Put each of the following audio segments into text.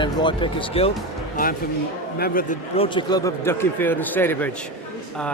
My name is Roy Pickersgill. I'm a member of the Rotary Club of Duckingfield and Stalybridge.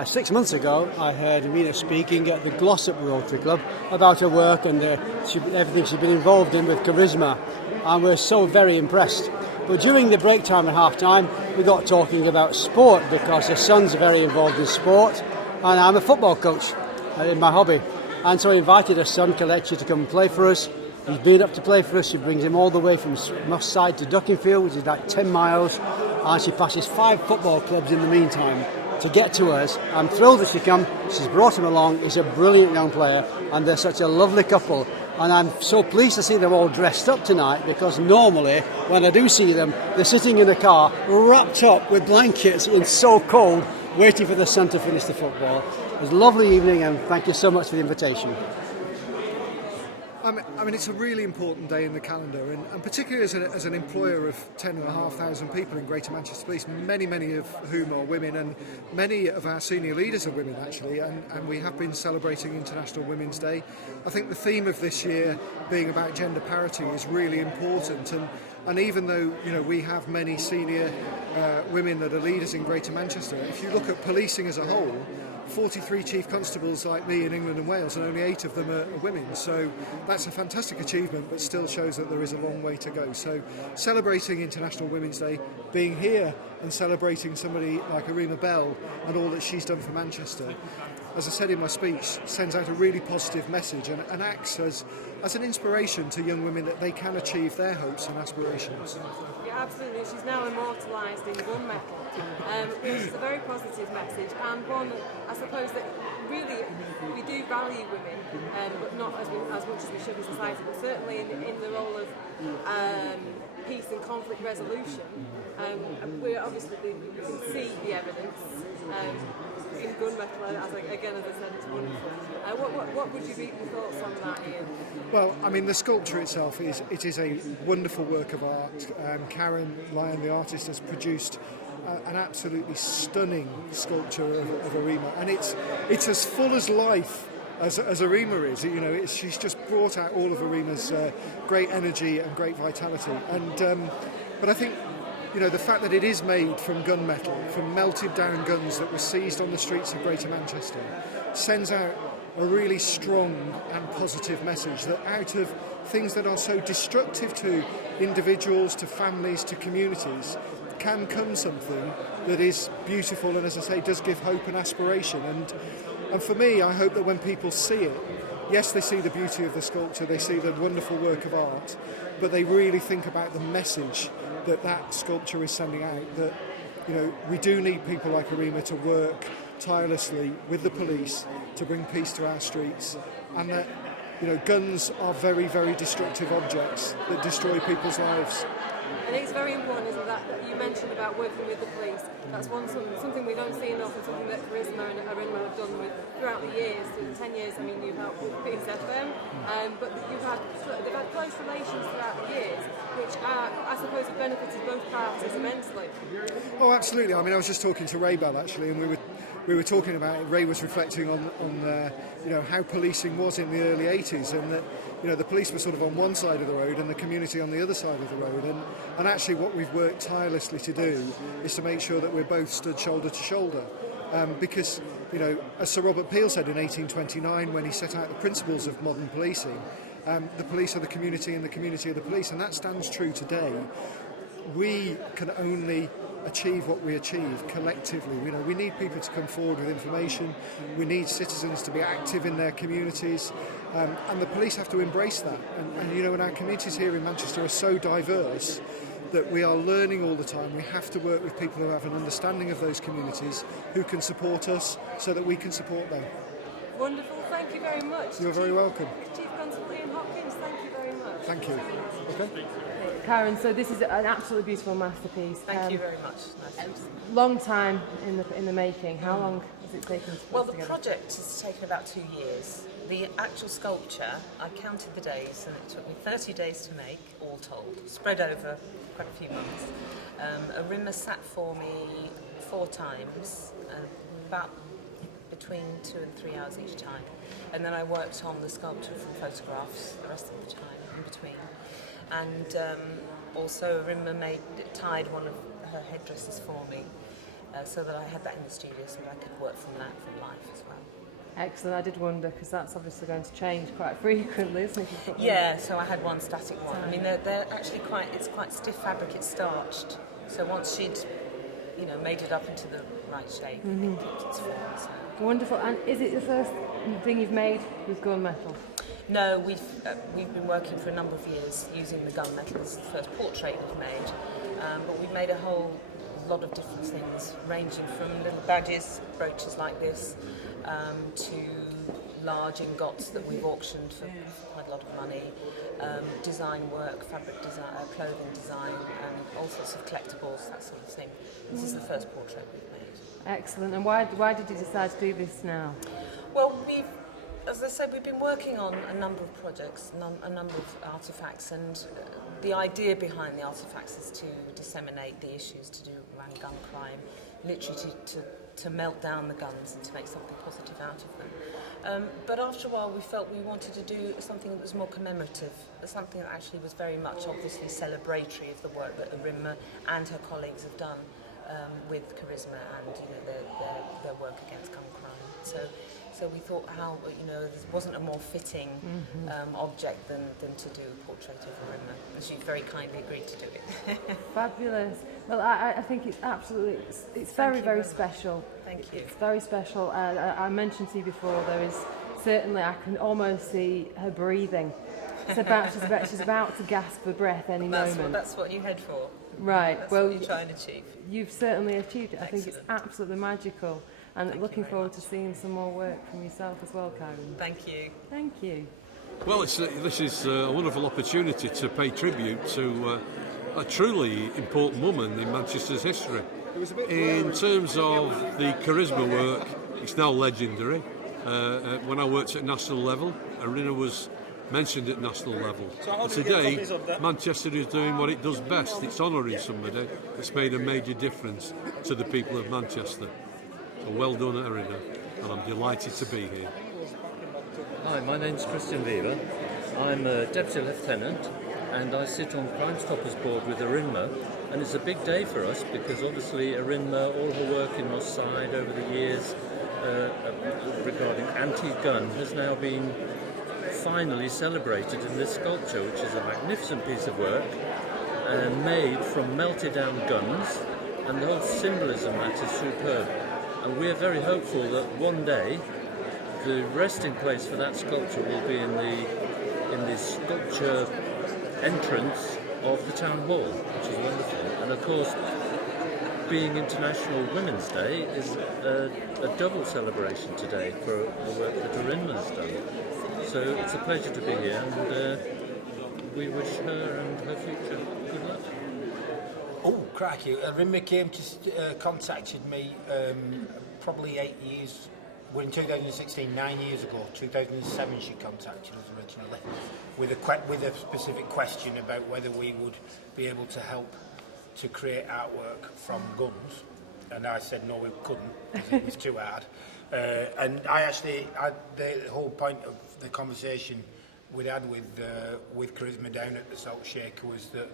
6 months ago, I heard Erinma speaking at the Glossop Rotary Club about her work and everything she's been involved in with charisma, and we're so very impressed. But during the break time and half time, we got talking about sport because her son's very involved in sport, and I'm a football coach in my hobby. And so I invited her son, Kelechi, to come and play for us. He's been up to play for us. She brings him all the way from Moss Side to Duckingfield, which is like 10 miles, and she passes 5 football clubs in the meantime to get to us. I'm thrilled that she come. She's brought him along. He's a brilliant young player, and they're such a lovely couple. And I'm so pleased to see them all dressed up tonight, because normally when I do see them, they're sitting in a car wrapped up with blankets and so cold, waiting for the sun to finish the football. It was a lovely evening, and thank you so much for the invitation. I mean, it's a really important day in the calendar, and particularly as an employer of 10,500 people in Greater Manchester Police, many of whom are women, and many of our senior leaders are women actually, and we have been celebrating International Women's Day. I think the theme of this year being about gender parity is really important, and even though we have many senior women that are leaders in Greater Manchester, if you look at policing as a whole, 43 chief constables like me in England and Wales, and only 8 of them are women. So that's a fantastic achievement, but still shows that there is a long way to go. So celebrating International Women's Day, being here and celebrating somebody like Erinma Bell and all that she's done for Manchester, as I said in my speech, sends out a really positive message and acts as an inspiration to young women that they can achieve their hopes and aspirations. Yeah, absolutely. She's now immortalised in gunmetal, which is a very positive message, and one, I suppose, that really we do value women, but not as much as we should in society, but certainly in the role of peace and conflict resolution. We obviously we can see the evidence in gunmetal, as I said, it's wonderful. What would you be your thoughts on that, Ian? Well, I mean, the sculpture itself is a wonderful work of art. Karen Lyon, the artist, has produced an absolutely stunning sculpture of Erinma, and it's as full as life as Erinma is. She's just brought out all of Erinma's great energy and great vitality, and but I think the fact that it is made from gunmetal, from melted down guns that were seized on the streets of Greater Manchester, sends out a really strong and positive message that out of things that are so destructive to individuals, to families, to communities, can come something that is beautiful and, as I say, does give hope and aspiration. And for me, I hope that when people see it, yes, they see the beauty of the sculpture, they see the wonderful work of art, but they really think about the message that sculpture is sending out, that we do need people like Erinma to work tirelessly with the police to bring peace to our streets, and that guns are very, very destructive objects that destroy people's lives. I think it's very important, isn't it, that you mentioned about working with the police. That's something we don't see enough, and something that Charisma and Erinma have done throughout the years, through the 10 years. I mean, you've helped with Peace FM, but they've had close relations throughout the years, which I suppose have benefited both parties immensely. Oh, absolutely. I mean, I was just talking to Ray Bell actually, and we were talking about it. Ray was reflecting on how policing was in the early 80s, and that the police were sort of on one side of the road and the community on the other side of the road, and actually what we've worked tirelessly to do is to make sure that we're both stood shoulder to shoulder, because as Sir Robert Peel said in 1829 when he set out the principles of modern policing, the police are the community and the community are the police, and that stands true today. We can only achieve what we achieve collectively. We need people to come forward with information. We need citizens to be active in their communities, and the police have to embrace that. And our communities here in Manchester are so diverse that we are learning all the time. We have to work with people who have an understanding of those communities, who can support us so that we can support them. Wonderful. Thank you very much. You're very welcome. Chief Constable Ian Hopkins, thank you very much. Thank you. Okay. Karen, so this is an absolutely beautiful masterpiece. Thank you very much. Nice. Long time in the making. How long has it taken to Well, put the together? project has taken about 2 years. The actual sculpture, I counted the days, and it took me 30 days to make, all told, spread over quite a few months. Erinma sat for me 4 times, about between 2 and 3 hours each time. And then I worked on the sculpture from photographs the rest of the time in between. and also Erinma tied one of her headdresses for me, so that I had that in the studio, so that I could work from life as well. Excellent. I did wonder, because that's obviously going to change quite frequently, isn't it? Yeah, so I had one static one. I mean, they're actually it's quite stiff fabric, it's starched. So once she'd, made it up into the right shape, it keeps its form. So. Wonderful. And is it the first thing you've made with gunmetal? No, we've been working for a number of years using the gunmetal. This is the first portrait we've made, but we've made a whole lot of different things, ranging from little badges, brooches like this, to large ingots that we've auctioned for quite a lot of money, design work, fabric design, clothing design, and all sorts of collectibles, that sort of thing. This is the first portrait we've made. Excellent. And why did you decide to do this now? Well, as I said, we've been working on a number of projects, a number of artefacts, and the idea behind the artefacts is to disseminate the issues to do around gun crime, literally to melt down the guns and to make something positive out of them. But after a while we felt we wanted to do something that was more commemorative, something that actually was very much obviously celebratory of the work that Erinma and her colleagues have done with charisma and their work against gun crime. So we thought there wasn't a more fitting object than to do a portrait of Erinma, and she very kindly agreed to do it. Fabulous. Well, I think it's absolutely, it's very, very special. Thank you. It's very special. I mentioned to you before, there is certainly, I can almost see her breathing. She's about to gasp for breath any moment. That's what you head for. Right. That's well, what you try and achieve. You've certainly achieved it. I think it's Excellent. absolutely magical. And looking forward to seeing some more work from yourself as well, Karen. Thank you. Thank you. Well, this is a wonderful opportunity to pay tribute to a truly important woman in Manchester's history. In terms of the charisma work, it's now legendary. When I worked at national level, Erinma was mentioned at national level. And today, Manchester is doing what it does best. It's honouring somebody that's made a major difference to the people of Manchester. So well done, Erinma, and I'm delighted to be here. Hi, my name's Christian Wewer. I'm a Deputy Lieutenant and I sit on Crime Stoppers Board with Erinma, and it's a big day for us because obviously Erinma, all her work in Ross Side over the years regarding anti-gun has now been finally celebrated in this sculpture, which is a magnificent piece of work made from melted down guns, and the whole symbolism that is superb. And we are very hopeful that one day the resting place for that sculpture will be in the sculpture entrance of the town hall, which is wonderful. And of course, being International Women's Day is a double celebration today for the work that Erinma has done. So it's a pleasure to be here, and we wish her and her future good luck. Oh, crikey. Erinma contacted me probably 8 years. We're in 2016, 9 years ago. 2007 she contacted us originally with a specific question about whether we would be able to help to create artwork from guns. And I said no, we couldn't, because it was too hard. And the whole point of the conversation we'd had with Charisma down at the Salt Shaker was that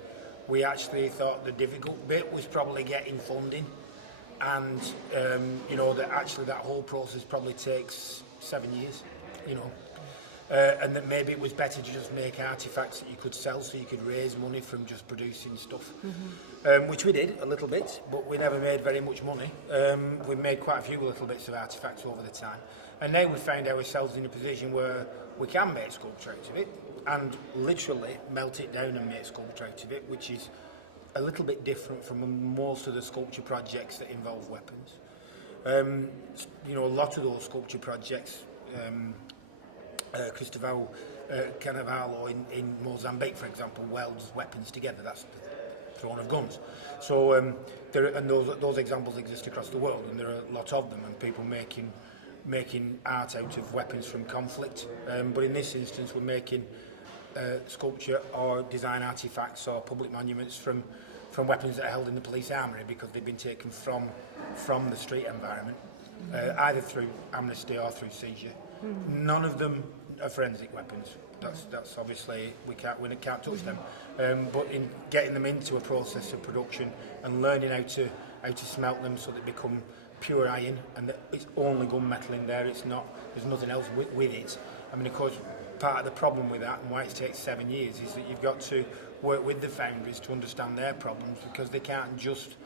we actually thought the difficult bit was probably getting funding, and that whole process probably takes 7 years, and that maybe it was better to just make artefacts that you could sell, so you could raise money from just producing stuff, which we did a little bit, but we never made very much money. We made quite a few little bits of artefacts over the time, and now we found ourselves in a position where we can make sculpture out of it and literally melt it down and make sculpture out of it, which is a little bit different from most of the sculpture projects that involve weapons. A lot of those sculpture projects, Constable Carnaval in Mozambique, for example, welds weapons together. That's the throne of guns. So those examples exist across the world, and there are a lot of them, and people making art out of weapons from conflict. But in this instance, we're making sculpture or design artefacts or public monuments from weapons that are held in the police armoury, because they've been taken from the street environment, either through amnesty or through seizure. None of them forensic weapons. That's obviously we can't touch them. But in getting them into a process of production and learning how to smelt them so they become pure iron, and that it's only gunmetal in there. It's not. There's nothing else with it. I mean, of course, part of the problem with that and why it takes 7 years is that you've got to work with the foundries to understand their problems, because they can't just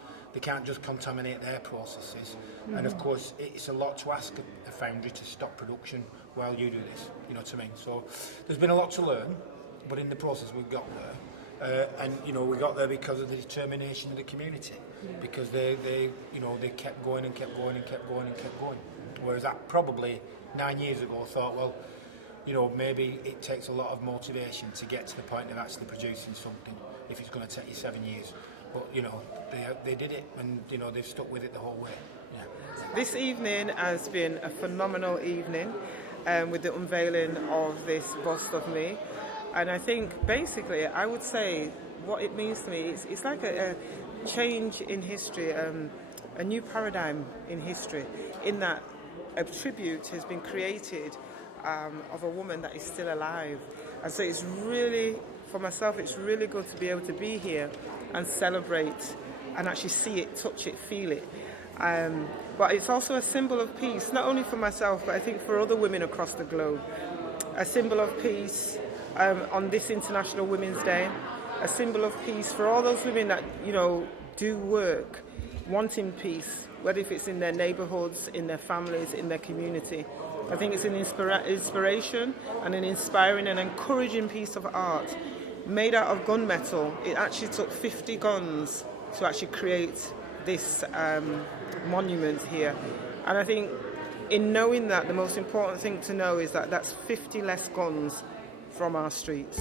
contaminate their processes. And of course, it's a lot to ask a foundry to stop production while you do this. You know what I mean? So there's been a lot to learn, but in the process we've got there. And you know, we got there because of the determination of the community, because they kept going and kept going and kept going and kept going. Whereas I probably 9 years ago thought, well, you know, maybe it takes a lot of motivation to get to the point of actually producing something if it's going to take you 7 years. But you know, they did it, and you know, they've stuck with it the whole way. Yeah. This evening has been a phenomenal evening, with the unveiling of this bust of me. And I think basically I would say what it means to me, it's like a change in history, a new paradigm in history, in that a tribute has been created of a woman that is still alive. And so it's really, for myself, it's really good to be able to be here and celebrate and actually see it, touch it, feel it. But it's also a symbol of peace, not only for myself, but I think for other women across the globe. A symbol of peace on this International Women's Day, a symbol of peace for all those women that, you know, do work wanting peace, whether if it's in their neighbourhoods, in their families, in their community. I think it's an inspiration and an inspiring and encouraging piece of art made out of gunmetal. It actually took 50 guns to actually create this monument here. And I think in knowing that, the most important thing to know is that that's 50 less guns from our streets.